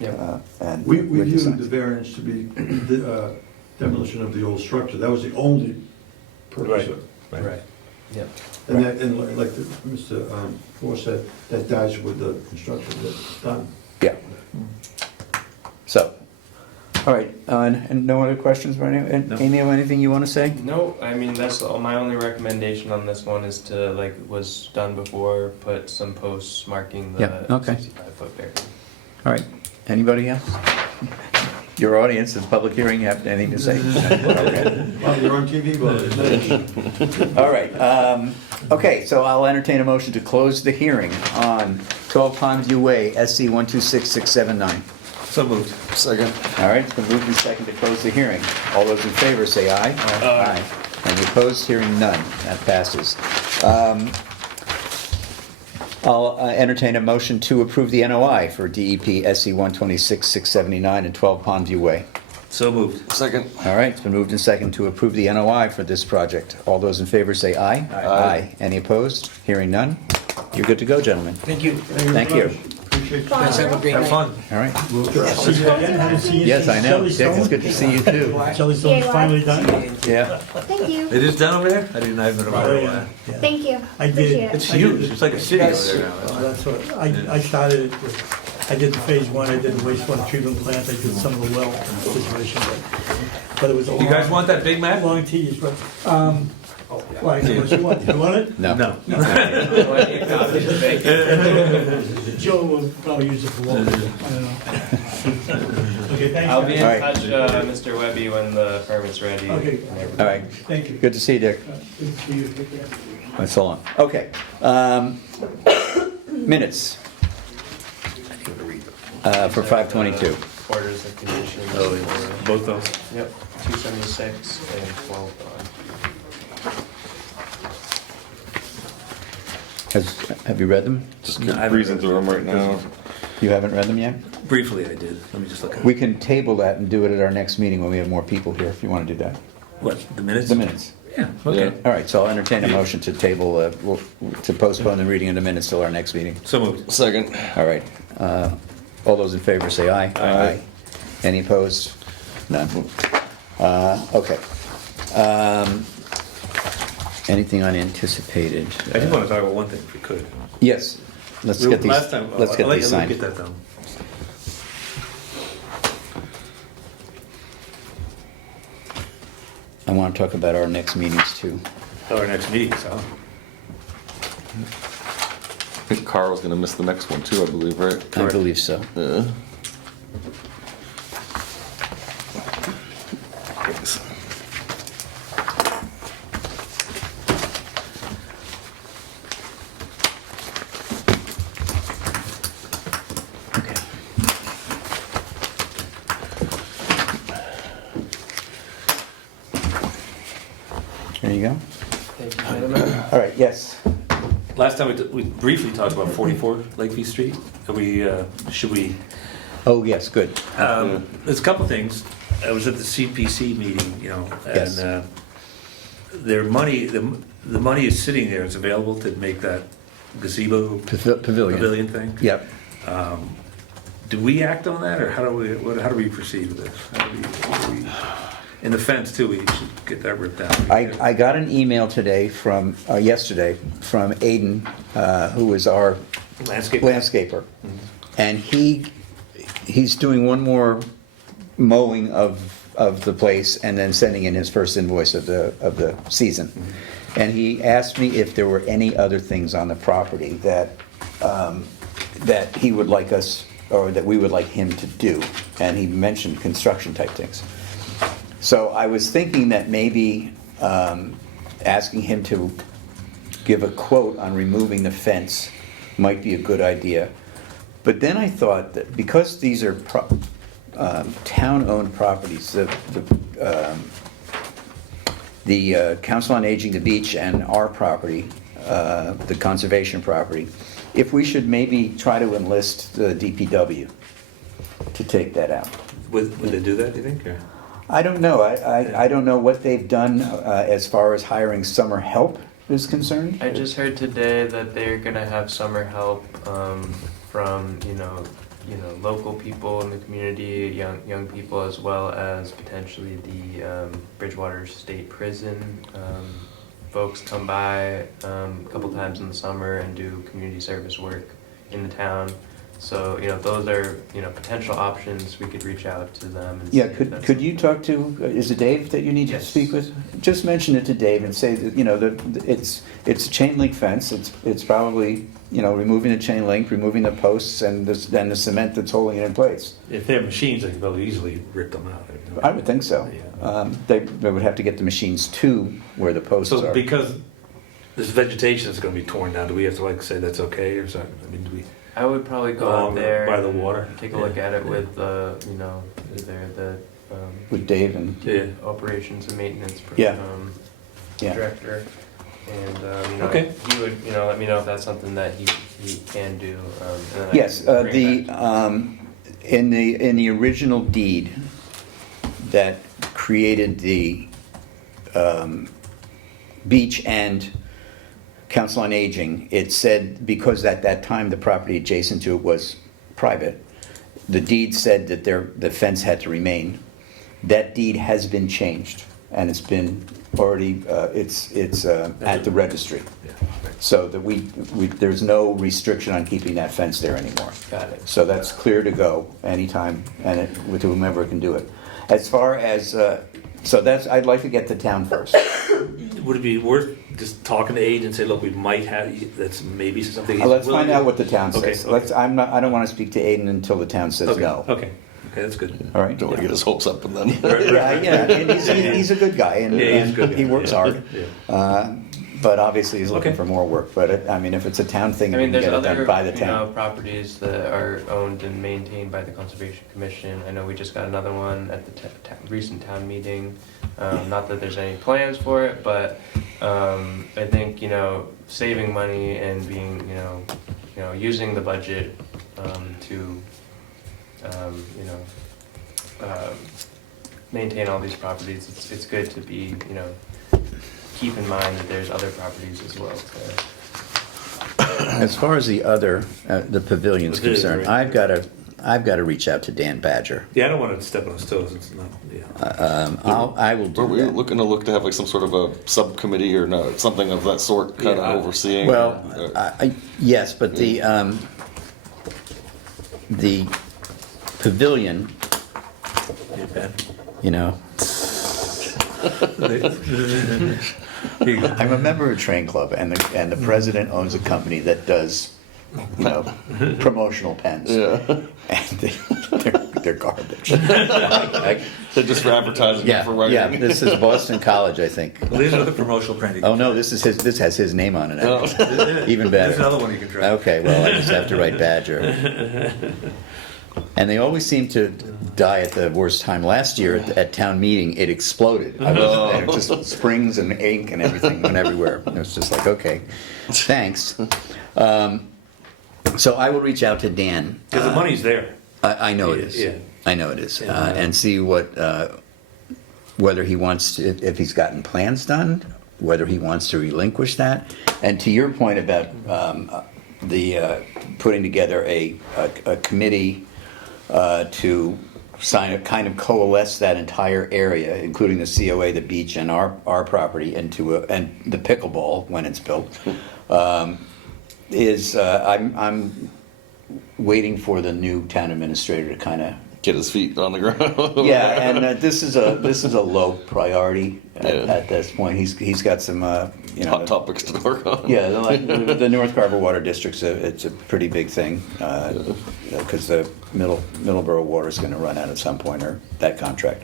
Yep. And We with the viewed signs. the variance to be the demolition of the old structure. That was the only purpose of it. Right. Yep. And that, and like Mr. Moore said, that dies with the construction that's done. Yeah. So, all right, and no other questions, Bernie? No. Amy, anything you want to say? No, I mean, that's my only recommendation on this one is to, like was done before, put some posts marking the Yeah, okay. 65-foot barrier. All right, anybody else? Your audience, is public hearing, have anything to say? Okay. Well, you're on TV, but All right, okay, so I'll entertain a motion to close the hearing on 12 Pondview Way, SC 126679. So moved. Second. All right, it's been moved and second to close the hearing. All those in favor say aye. Aye. Any opposed? Hearing none. That passes. I'll entertain a motion to approve the NOI for DEP SC 126679 and 12 Pondview Way. So moved. Second. All right, it's been moved and second to approve the NOI for this project. All those in favor say aye. Aye. Any opposed? Hearing none. You're good to go, gentlemen. Thank you. Thank you. appreciate your Guys, have a time. great Have night. fun. All right. See you again, haven't seen you Yes, since I know. Shelley Dick, it's Stone. good to see you too. Shelley Stone's finally done. Yeah. Thank you. It is done over there? I didn't even know. Oh, yeah. Thank you. I did. Appreciate It's it. huge. It's like a city over there now. That's what, I started it with, I did the phase one, I did the wastewater treatment plant, I did some of the well situation, but it was a long. You guys want that Big Mac? Long tedious, but, why, unless you want, you want it? No. No. Joe will probably use it for water, I don't know. Okay, thanks. I'll be in All right. touch, Mr. Webby, when the permit's ready. Okay. and everything. All right. Thank you. Good to see you, Dick. Good to see you, take care. That's so long. Okay. Minutes. For 522. Orders of conditions. Oh, yeah. Both those? Yep, 276 and 12 Have you read them? Just No, I haven't breezing read through them right now. You haven't read them yet? Briefly, I did. Let me just look at We can table that and do it at our next meeting when we have more people here, if you want to do that. What, the minutes? The minutes. Yeah, okay. All right, so I'll entertain a motion to table, to postpone the reading of the minutes till our next meeting. So moved. Second. All right. All those in favor say aye. Aye. Any opposed? None. Okay. Anything unanticipated? I just want to talk about one thing, if we could. Yes, let's get these, Last time, let's get I'll let these you signed. get that done. I want to talk about our next meetings too. Our next meeting, so. I think Carl's gonna miss the next one too, I believe, right? I believe so. Yeah. Thanks. Okay. There you go. Thank you, gentlemen. All right, yes. Last time we briefly talked about 44 Lakeview Street. Are we, should we, Oh, yes, good. there's a couple things. I was at the CPC meeting, you know, Yes. and their money, the money is sitting there. It's available to make that gazebo Pavilion. pavilion thing. Yep. Do we act on that, or how do we proceed with this? How do we- And the fence too, we should get that ripped down. I got an email today yesterday, from Aiden, who is our landscaper. And he's doing one more mowing of the place and then sending in his first invoice of the season. And he asked me if there were any other things on the property that he would like us, or that we would like him to do. And he mentioned construction type things. So I was thinking that maybe asking him to give a quote on removing the fence might be a good idea. But then I thought that because these are town-owned properties, the Council on Aging, the beach, and our property, the conservation property, if we should maybe try to enlist the DPW to take that out. Would they do that, do you think? Or? I don't know. I don't know what they've done as far as hiring summer help is concerned. I just heard today that they're gonna have summer help from local people in the community, young people, as well as potentially the Bridgewater State Prison. Folks come by a couple times in the summer and do community service work in the town. So, those are, potential options. We could reach out to them and see Yeah, if that's could you talk to, is it Dave that you need to Yes. speak with? Just mention it to Dave and say that, it's a chain link fence. It's probably, removing the chain link, removing the posts and the cement that's holding it in place. If they have machines, they can probably easily rip them out. I would think so. Yeah. They would have to get the machines to where the posts So are. because this vegetation is going to be torn down, do we have to say that's okay or something? I mean, do we? I would probably go Along out there by the and water? take a look at it with either the With Dave and, Yeah. operations and maintenance Yeah. Yeah. director, and Okay. he would let me know if that's something that he can do. And then I Yes, can bring it back to in the original deed that created the beach and Council on Aging, it said, because at that time the property adjacent to it was private, the deed said that the fence had to remain. That deed has been changed, and it's been already, it's at the registry. Yeah. So that there's no restriction on keeping that fence there anymore. Got it. So that's clear to go anytime, and with whomever can do it. As far as, I'd like to get to town first. Would it be worth just talking to Aiden and say, look, we might have, that's maybe something. he's Let's willing find to- out what the town Okay, says. okay. I don't want to speak to Aiden until the town says Okay, no. Okay, that's good. All right? Don't want to get his hopes up and then. Yeah, and he's a good guy, and Yeah, he's a good he guy, works yeah. hard. Yeah. But obviously, he's looking Okay. for more work. But if it's a town thing, I we mean, can there's get it done other by the town. properties that are owned and maintained by the Conservation Commission. I know we just got another one at the recent town meeting. Not that there's any plans for it, but I think saving money and being using the budget to maintain all these properties. It's good to be keep in mind that there's other properties as well. As far as the the pavilion's It is, concerned, right. I've got to reach out to Dan Badger. Yeah, I don't want to step on his toes. It's not, yeah. I will Were do we that. looking to have like some sort of a subcommittee or no, something of that sort, kind Yeah, of overseeing? Well, or- yes, but the pavilion, Yeah, Ben. I'm a member of a train club, and the president owns a company that does, promotional pens. Yeah, And they're garbage. they're just for advertising, Yeah, for writing. yeah, this is Boston College, I think. Well, there's another promotional branding. Oh, no, this has his name on it, actually. Even There's better. another one you can try. Okay, well, I just have to write Badger. And they always seem to die at the worst time. Last year at town meeting, it exploded. And it just springs and ink and everything went everywhere. It was just like, okay, thanks. So I will reach out to Dan. Because the money's there. I know it is. Yeah. I know it is. Yeah. And see whether he wants to, if he's gotten plans done, whether he wants to relinquish that. And to your point about putting together a committee to kind of coalesce that entire area, including the COA, the beach, and our property and the pickleball when it's built, I'm waiting for the new town administrator to kind of. Get his feet on the ground. Yeah, and this is a low priority Yeah. at this point. He's got some Hot topics to work on. Yeah, the North Carver Water District's it's a pretty big thing because the Middleborough water is going to run out at some point, or that contract.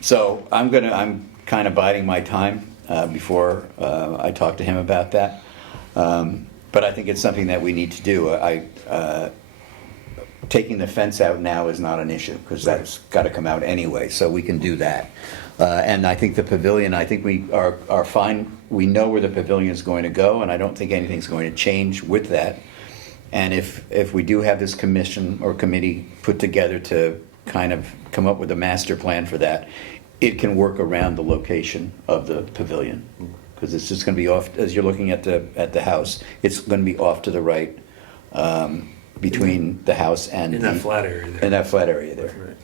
So I'm kind of biding my time before I talk to him about that. But I think it's something that we need to do. Taking the fence out now is not an issue, because that's got to come out anyway, so we can do that. And I think the pavilion, I think we are fine. We know where the pavilion is going to go, and I don't think anything's going to change with that. And if we do have this commission or committee put together to kind of come up with a master plan for that, it can work around the location of the pavilion. Because it's just going to be off, as you're looking at the house, it's going to be off to the right, between the house and In that flat area there. in that flat area there. Right.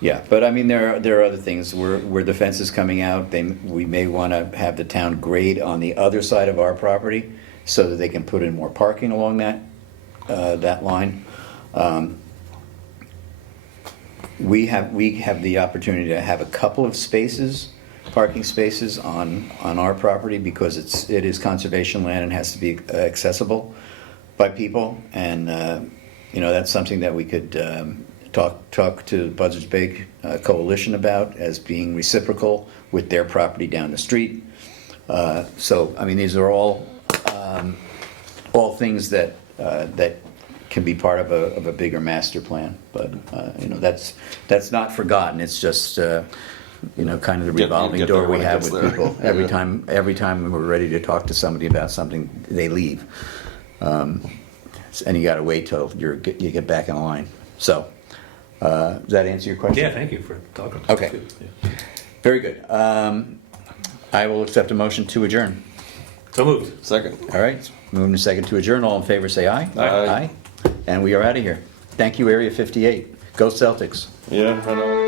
Yeah, but I mean, there are other things where the fence is coming out. We may want to have the town grade on the other side of our property so that they can put in more parking along that line. We have the opportunity to have a couple of parking spaces on our property, because it is conservation land and has to be accessible by people, and that's something that we could talk to the Buzzards Bay Coalition about as being reciprocal with their property down the street. So I mean, these are all things that can be part of a bigger master plan. But that's not forgotten. It's just kind of the revolving get door there we when it have gets with there. people. Every time we're ready to talk to somebody about something, they leave. And you got to wait till you get back in line. So, does that answer your question? Yeah, thank you for talking. Okay. Yeah. Very good. I will accept a motion to adjourn. So moved. Second. All right, moving to second to adjourn. All in favor, say aye. Aye. And we are out of here. Thank you, Area 58. Go Celtics. Yeah, I know.